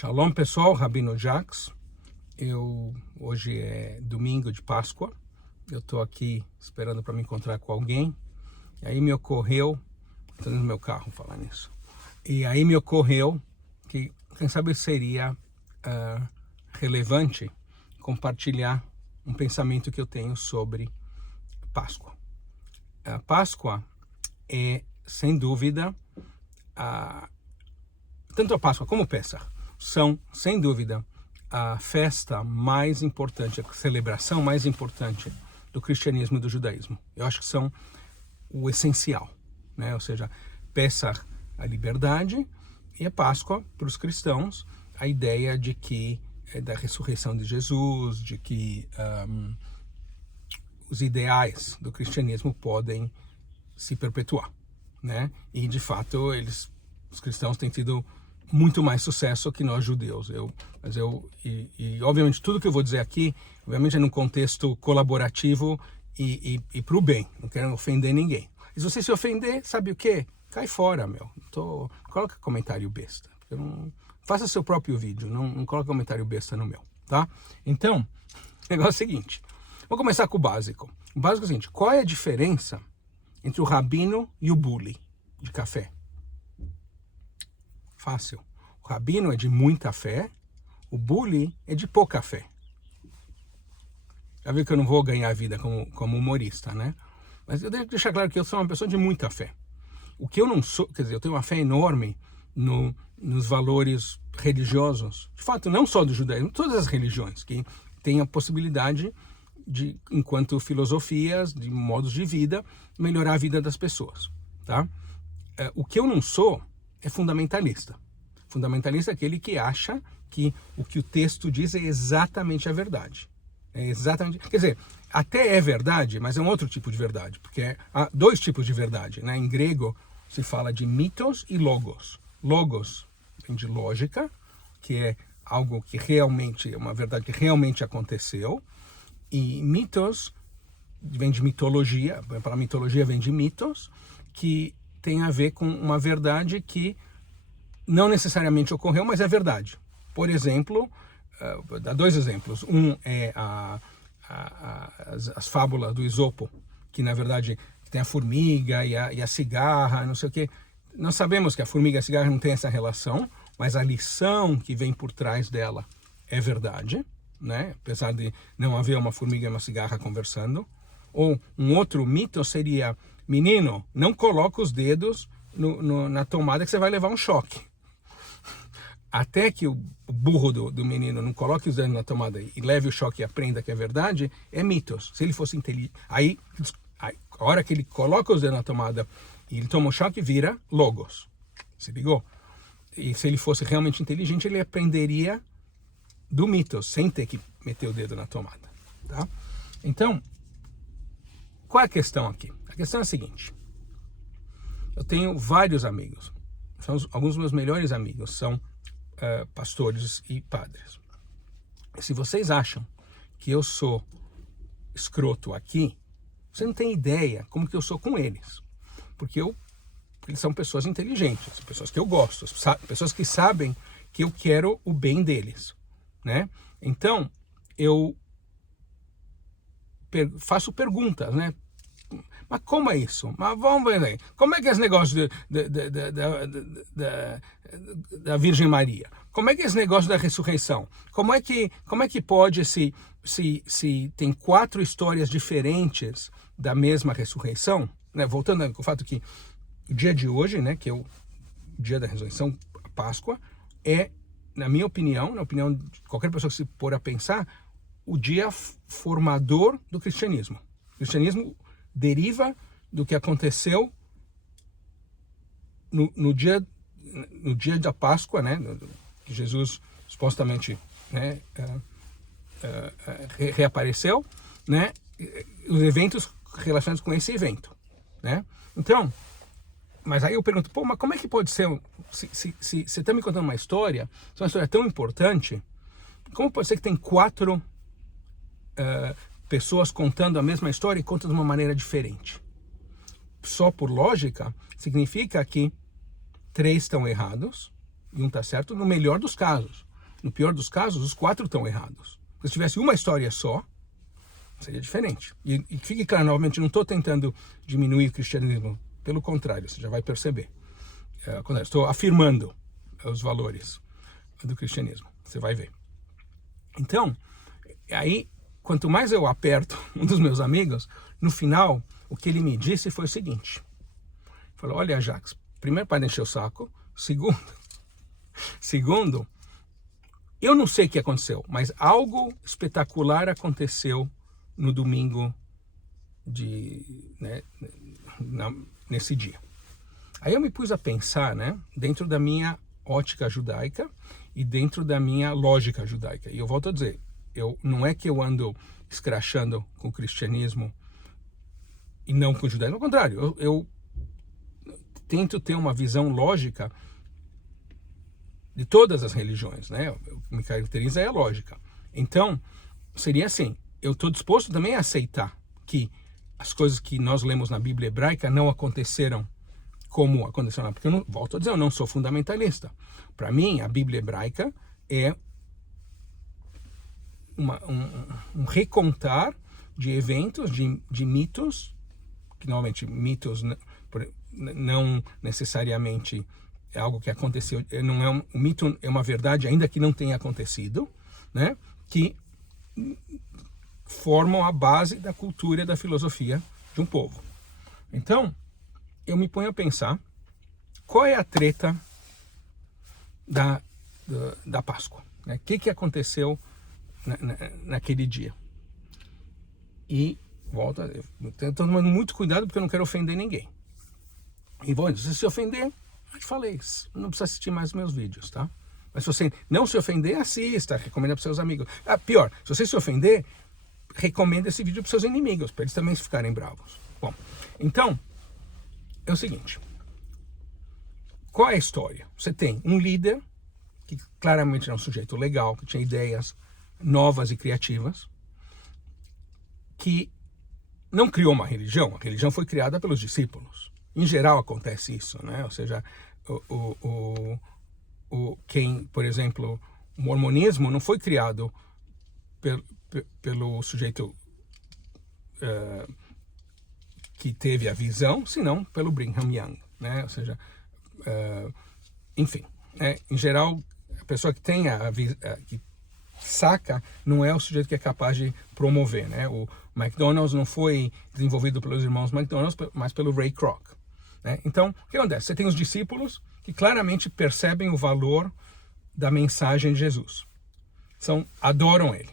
Shalom pessoal, Rabino Jacques. Hoje é domingo de Páscoa. Eu estou aqui esperando para me encontrar com alguém. E aí me ocorreu, estou no meu carro falar nisso. E aí me ocorreu que, quem sabe, seria relevante compartilhar um pensamento que eu tenho sobre Páscoa. A Páscoa é, sem dúvida, tanto a Páscoa como o Pessach são, sem dúvida, a festa mais importante, a celebração mais importante do cristianismo e do judaísmo. Eu acho que são o essencial, né? Ou seja, Pessach, a liberdade, e a Páscoa, para os cristãos, a ideia de que da ressurreição de Jesus, de que os ideais do cristianismo podem se perpetuar, né? E, de fato, os cristãos têm tido muito mais sucesso que nós judeus. Obviamente, tudo que eu vou dizer aqui, obviamente, é num contexto colaborativo e para o bem. Não quero ofender ninguém. E se você se ofender, sabe o quê? Cai fora, meu. Coloca comentário besta. Faça seu próprio vídeo, não coloca comentário besta no meu, tá? Então, o negócio é o seguinte. Vou começar com o básico. O básico é o seguinte: qual é a diferença entre o rabino e o bule de café? Fácil. O rabino é de muita fé, o bule é de pouca fé. Já viu que eu não vou ganhar a vida como humorista, né? Mas eu devo deixar claro que eu sou uma pessoa de muita fé. O que eu não sou, quer dizer, eu tenho uma fé enorme nos valores religiosos. De fato, não só do judaísmo, todas as religiões que têm a possibilidade de, enquanto filosofias, de modos de vida, melhorar a vida das pessoas, tá? O que eu não sou é fundamentalista. Fundamentalista é aquele que acha que o que o texto diz é exatamente a verdade. É exatamente, quer dizer, até é verdade, mas é um outro tipo de verdade, porque há dois tipos de verdade, né? Em grego se fala de mitos e logos. Logos vem de lógica, que é algo que realmente, uma verdade que realmente aconteceu, e mitos vem de mitologia, para mitologia vem de mitos, que tem a ver com uma verdade que não necessariamente ocorreu, mas é verdade. Por exemplo, dá dois exemplos. Um é as fábulas do Esopo, que na verdade tem a formiga e a cigarra, não sei o quê. Nós sabemos que a formiga e a cigarra não tem essa relação, mas a lição que vem por trás dela é verdade, né? Apesar de não haver uma formiga e uma cigarra conversando. Ou um outro mito seria: menino, não coloca os dedos na tomada que você vai levar um choque. Até que o burro do menino não coloque os dedos na tomada e leve o choque e aprenda que é verdade, é mitos. Se ele fosse inteligente, aí a hora que ele coloca os dedos na tomada e ele toma o choque, vira logos. Se ligou? E se ele fosse realmente inteligente, ele aprenderia do mito, sem ter que meter o dedo na tomada, tá? Então, qual é a questão aqui? A questão é a seguinte: eu tenho vários amigos, alguns dos meus melhores amigos são pastores e padres. E se vocês acham que eu sou escroto aqui, você não tem ideia como que eu sou com eles. Porque eles são pessoas inteligentes, pessoas que eu gosto, pessoas que sabem que eu quero o bem deles, né? Então, eu faço perguntas, né? Mas como é isso? Mas vamos ver aí. Como é que é esse negócio da Virgem Maria? Como é que é esse negócio da ressurreição? Como é que pode, se tem 4 histórias diferentes da mesma ressurreição, né? Voltando ao fato que o dia de hoje, né, que é o dia da ressurreição, a Páscoa, é, na minha opinião, na opinião de qualquer pessoa que se pôr a pensar, o dia formador do cristianismo. O cristianismo deriva do que aconteceu no dia da Páscoa, né? Que Jesus supostamente, né, reapareceu, né? Os eventos relacionados com esse evento, né? Então, mas aí eu pergunto, mas como é que pode ser, se você está me contando uma história tão importante, como pode ser que tem 4 pessoas contando a mesma história e contam de uma maneira diferente? Só por lógica, significa que 3 estão errados e um está certo, no melhor dos casos. no pior dos casos, os 4 estão errados. Se tivesse uma história só, seria diferente. E fique claro, novamente, não estou tentando diminuir o cristianismo. Pelo contrário, você já vai perceber. Estou afirmando os valores do cristianismo. Você vai ver. Então, aí, quanto mais eu aperto um dos meus amigos, no final, o que ele me disse foi o seguinte. Falou, olha, Jacques, primeiro, para encher o saco. Segundo, eu não sei o que aconteceu, mas algo espetacular aconteceu no domingo nesse dia. Aí eu me pus a pensar, dentro da minha ótica judaica e dentro da minha lógica judaica. E eu volto a dizer, não é que eu ando escrachando com o cristianismo e não com o judaísmo. Ao contrário, eu tento ter uma visão lógica de todas as religiões, O que me caracteriza é a lógica. Então, seria assim, eu estou disposto também a aceitar que as coisas que nós lemos na Bíblia hebraica não aconteceram como aconteceram, porque volto a dizer, eu não sou fundamentalista. Para mim, a Bíblia hebraica é um recontar de eventos, de mitos, que normalmente mitos não necessariamente é algo que aconteceu, não é o mito é uma verdade ainda que não tenha acontecido, que formam a base da cultura e da filosofia de um povo. Então, eu me ponho a pensar qual é a treta da Páscoa, o que aconteceu naquele dia. E estou tomando muito cuidado porque eu não quero ofender ninguém. E se se ofender, eu te falei, não precisa assistir mais meus vídeos, tá? Mas se você não se ofender, assista, recomenda para seus amigos. Pior, se você se ofender, recomenda esse vídeo para seus inimigos, para eles também ficarem bravos. Bom, então, é o seguinte. Qual é a história? Você tem um líder, que claramente é um sujeito legal, que tinha ideias novas e criativas, que não criou uma religião. A religião foi criada pelos discípulos. Em geral acontece isso, Ou seja, por exemplo, o mormonismo não foi criado pelo sujeito que teve a visão, senão pelo Brigham Young, Ou seja, enfim, em geral, a pessoa que tem que saca não é o sujeito que é capaz de promover, O McDonald's não foi desenvolvido pelos irmãos McDonald's, mas pelo Ray Kroc, Então, o que acontece? Você tem os discípulos que claramente percebem o valor da mensagem de Jesus. Adoram ele.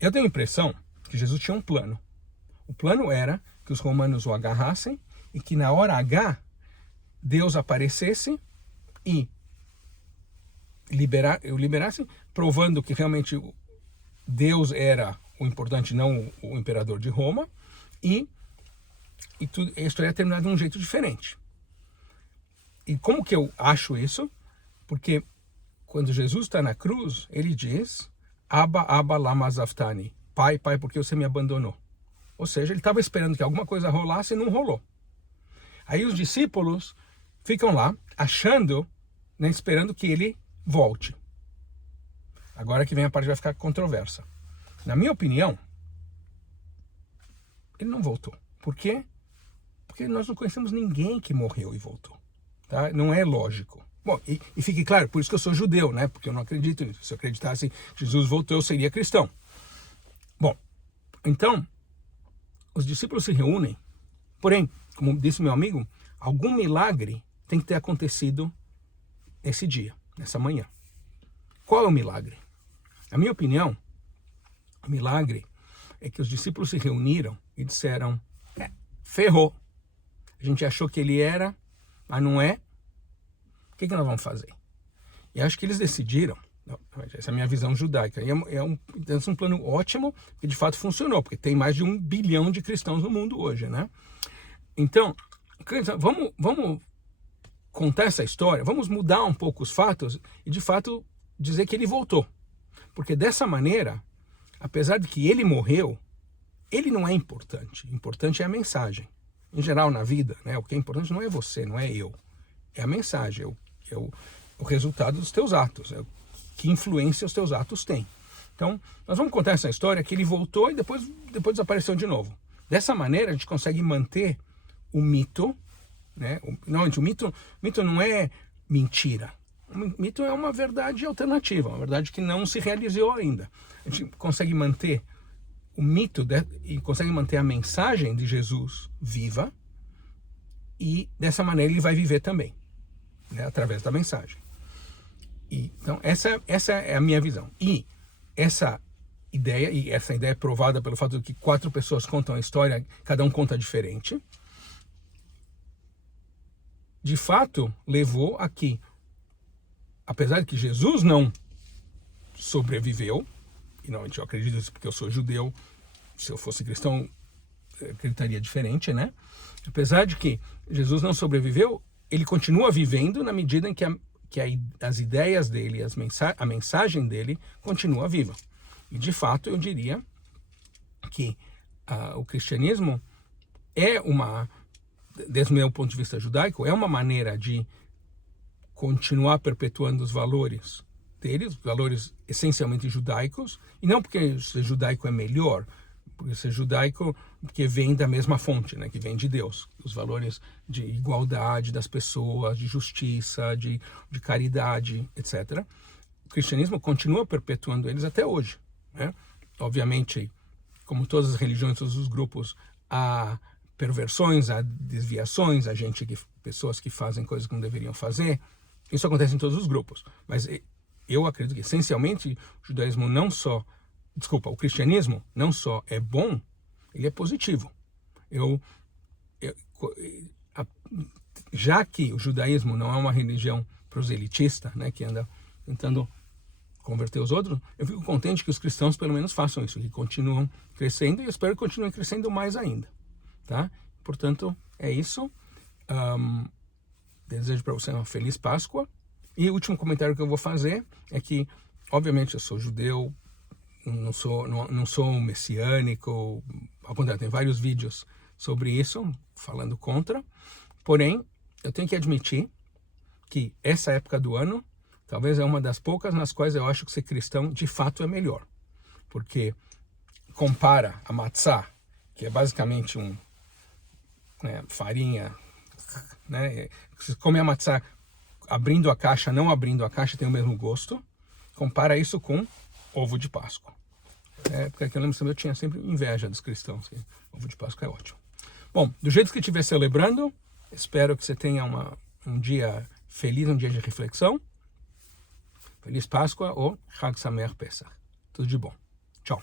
Eu tenho a impressão que Jesus tinha um plano. O plano era que os romanos o agarrassem e que na hora H Deus aparecesse e o liberasse, provando que realmente Deus era o importante, não o imperador de Roma, e a história ia terminar de um jeito diferente. E como que eu acho isso? Porque quando Jesus está na cruz, ele diz, Abba, Abba, lama sabachthani, Pai, Pai, porque você me abandonou? Ou seja, ele estava esperando que alguma coisa rolasse e não rolou. Aí os discípulos ficam lá, achando, esperando que ele volte. Agora que vem a parte que vai ficar controversa. Na minha opinião, ele não voltou. Por quê? Porque nós não conhecemos ninguém que morreu e voltou. Tá? Não é lógico. Bom, e fique claro, por isso que eu sou judeu, Porque eu não acredito nisso. Se eu acreditasse que Jesus voltou, eu seria cristão. Bom, então, os discípulos se reúnem, porém, como disse meu amigo, algum milagre tem que ter acontecido nesse dia, nessa manhã. Qual é o milagre? Na minha opinião, o milagre é que os discípulos se reuniram e disseram, ferrou. A gente achou que ele era, mas não é. O que nós vamos fazer? E acho que eles decidiram, essa é a minha visão judaica, e é um plano ótimo, que de fato funcionou, porque tem mais de 1 bilhão de cristãos no mundo hoje, Então, vamos contar essa história, vamos mudar um pouco os fatos e de fato dizer que ele voltou. Porque dessa maneira, apesar de que ele morreu, ele não é importante. Importante é a mensagem. Em geral, na vida, o que é importante não é você, não é eu. É a mensagem, é o resultado dos teus atos. que influência os teus atos têm. Então, nós vamos contar essa história que ele voltou e depois desapareceu de novo. Dessa maneira, a gente consegue manter o mito, né? Normalmente, o mito não é mentira. O mito é uma verdade alternativa, uma verdade que não se realizou ainda. A gente consegue manter o mito e consegue manter a mensagem de Jesus viva, e dessa maneira ele vai viver também, né? Através da mensagem. Então, essa é a minha visão. E essa ideia é provada pelo fato de que 4 pessoas contam a história, cada um conta diferente, de fato levou a que, apesar de que Jesus não sobreviveu, e não, eu acredito nisso porque eu sou judeu, se eu fosse cristão, eu acreditaria diferente, né? Apesar de que Jesus não sobreviveu, ele continua vivendo na medida em que as ideias dele, a mensagem dele continua viva. E de fato eu diria que o cristianismo é desde o meu ponto de vista judaico, é uma maneira de continuar perpetuando os valores deles, valores essencialmente judaicos, e não porque ser judaico é melhor, porque ser judaico que vem da mesma fonte, né, que vem de Deus, os valores de igualdade das pessoas, de justiça, de caridade, etc. O cristianismo continua perpetuando eles até hoje, né? Obviamente, como todas as religiões, todos os grupos, há perversões, há desviações, há pessoas que fazem coisas que não deveriam fazer. Isso acontece em todos os grupos, mas eu acredito que essencialmente o cristianismo não só é bom, ele é positivo. Já que o judaísmo não é uma religião proselitista, né, que anda tentando converter os outros, eu fico contente que os cristãos pelo menos façam isso, que continuam crescendo, e eu espero que continuem crescendo mais ainda, tá? Portanto, é isso. Desejo para você uma feliz Páscoa. E o último comentário que eu vou fazer é que, obviamente, eu sou judeu, não sou messiânico, ao contrário, tem vários vídeos sobre isso, falando contra. Porém, eu tenho que admitir que essa época do ano talvez é uma das poucas nas quais eu acho que ser cristão de fato é melhor. Porque compara a matzá, que é basicamente farinha, né? Você come a matzá abrindo a caixa, não abrindo a caixa, tem o mesmo gosto. Compara isso com ovo de Páscoa. Porque eu lembro que eu tinha sempre inveja dos cristãos. Ovo de Páscoa é ótimo. Bom, do jeito que estiver celebrando, espero que você tenha um dia feliz, um dia de reflexão. Feliz Páscoa ou Chag Sameach Pesach. Tudo de bom. Tchau.